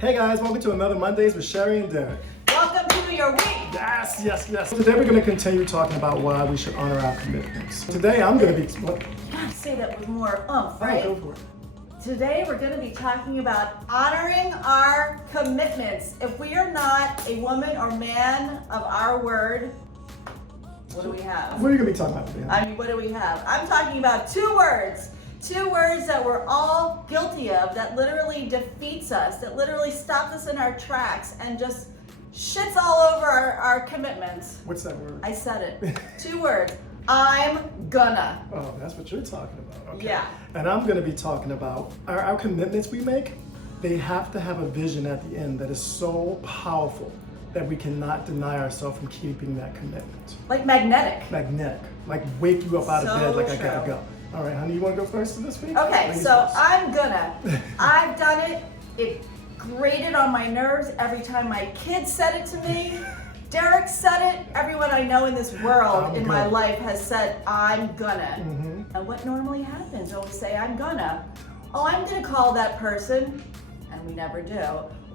Hey guys, welcome to another Mondays with Sheri and Derek. Welcome to your week. Yes. Today we're going to continue talking about why we should honor our commitments. Today I'm going to be... What? You gotta say that with more oomph, right? Oh, go for it. Today we're going to be talking about honoring our commitments. If we are not a woman or man of our word, what do we have? What are you going to be talking about today? I mean, what do we have? I'm talking about two words that we're all guilty of, that literally defeats us, that literally stops us in our tracks and just shits all over our commitments. What's that word? I said it. Two words. I'm gonna. Oh, that's what you're talking about. Okay. Yeah. And I'm going to be talking about our commitments we make. They have to have a vision at the end that is so powerful that we cannot deny ourselves from keeping that commitment. Like magnetic. Magnetic. Like wake you up out of bed like I gotta true. go. All right, honey, you want to go first for this week? Okay, Ladies so first. I'm gonna. I've done it. It grated on my nerves every time my kids said it to me. Derek said it. Everyone I know in this world in my life has said, I'm gonna. Mm-hmm. And what normally happens when we say I'm gonna? Oh, I'm gonna call that person, and we never do.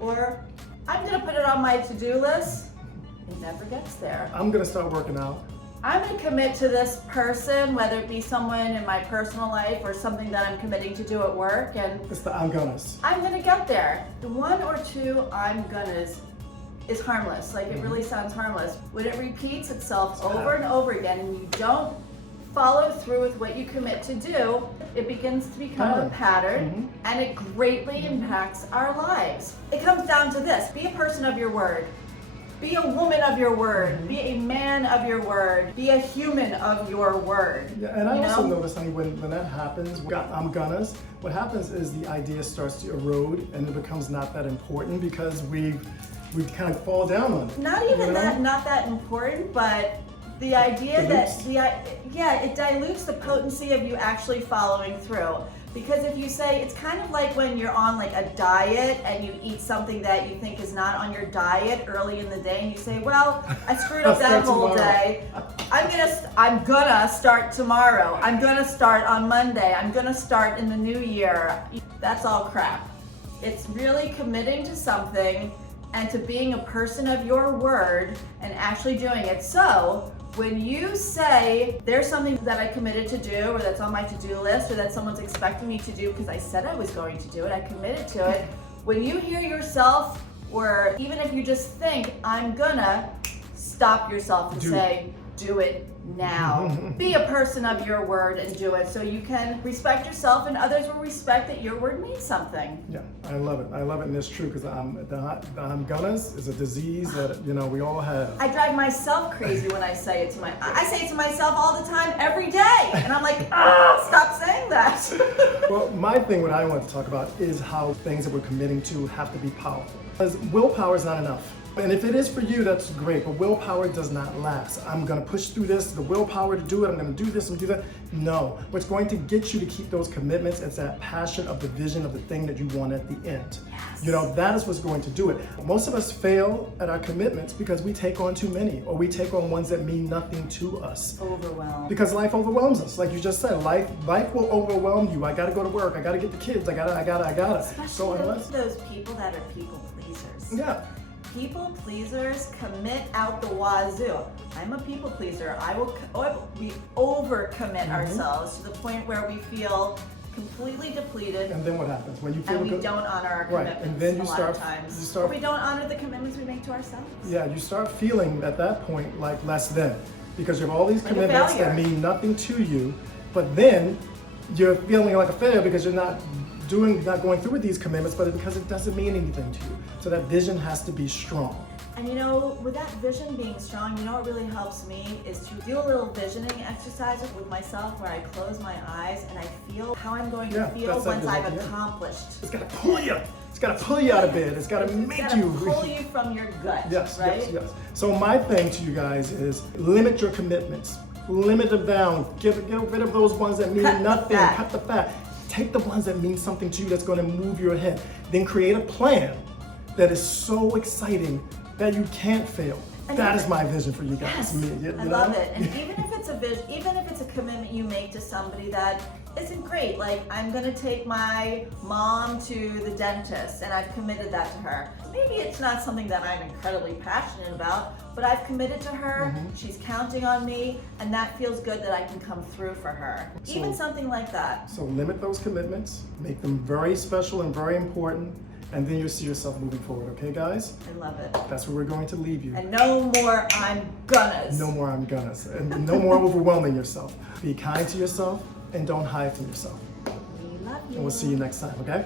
Or I'm gonna put it on my to-do list. It never gets there. I'm going to start working out. I'm going to commit to this person, whether it be someone in my personal life or something that I'm committing to do at work, and It's the I'm gonnas. I'm going to get there. The one or two I'm gonnas is harmless. Like, it really sounds harmless. When it repeats itself over and over again and you don't follow through with what you commit to do, it begins to become a pattern, and it greatly impacts our lives. It comes down to this: be a person of your word. Be a woman of your word. Be a man of your word. Be a human of your word. Yeah, and I also notice, honey, when that happens, I'm gonnas, what happens is the idea starts to erode and it becomes not that important because we kind of fall down on it. Not even that, not that important, but the idea it dilutes the potency of you actually following through. Because if you say, it's kind of like when you're on like a diet and you eat something that you think is not on your diet early in the day, and you say, well, I screwed up that whole day. I'm gonna start tomorrow. I'm gonna start on Monday. I'm gonna start in the new year. That's all crap. It's really committing to something and to being a person of your word and actually doing it. So when you say there's something that I committed to do, or that's on my to-do list, or that someone's expecting me to do because I said I was going to do it, I committed to it, when you hear yourself, or even if you just think, I'm gonna, stop yourself and say, do it now. Be a person of your word and do it so you can respect yourself and others will respect that your word means something. Yeah, I love it, and it's true because the I'm gonnas is a disease that we all have. I drive myself crazy when I say it to I say it to myself all the time, every day, and I'm like, stop saying that. Well, my thing, what I want to talk about is how things that we're committing to have to be powerful. Because willpower is not enough. And if it is for you, that's great, but willpower does not last. I'm gonna push through this, the willpower to do it, I'm gonna do this and do that. No, what's going to get you to keep those commitments is that passion of the vision of the thing that you want at the end. Yes. That is what's going to do it. Most of us fail at our commitments because we take on too many, or we take on ones that mean nothing to us. Overwhelmed. Because life overwhelms us. Like you just said, life will overwhelm you. I gotta go to work, I gotta get the kids, I gotta. Especially those people that are people pleasers. Yeah. People pleasers commit out the wazoo. I'm a people pleaser. We overcommit ourselves to the point where we feel completely depleted. And then what happens when you feel we don't honor our commitments? Right, and then a lot of times. Or we don't honor the commitments we make to ourselves. Yeah, you start feeling at that point like less than, because you have all these commitments that mean nothing to you, but then you're feeling like a failure because you're not going through with these commitments, but because it doesn't mean anything to you. So that vision has to be strong. And with that vision being strong, what really helps me is to do a little visioning exercise with myself where I close my eyes and I feel how I'm going to feel once I've accomplished. It's gotta pull you. It's gotta pull you out of bed. It's gotta make you. It's gotta pull you from your gut. Yes, right? yes. So my thing to you guys is limit your commitments. Limit them down. Get rid of those ones that mean nothing. Cut the fat. Take the ones that mean something to you that's going to move you ahead. Then create a plan that is so exciting that you can't fail. And that is my vision for you guys. Yes, Me, you I know? love it. And even if it's a vision, even if it's a commitment you make to somebody that isn't great, like I'm gonna take my mom to the dentist and I've committed that to her. Maybe it's not something that I'm incredibly passionate about, but I've committed to her, she's counting on me, and that feels good that I can come through for her. Even something like that. So limit those commitments, make them very special and very important, and then you'll see yourself moving forward, okay guys? I love it. That's where we're going to leave you. And no more I'm gonnas. No more I'm gonnas. And no more overwhelming yourself. Be kind to yourself and don't hide from yourself. We love you. And we'll see you next time, okay?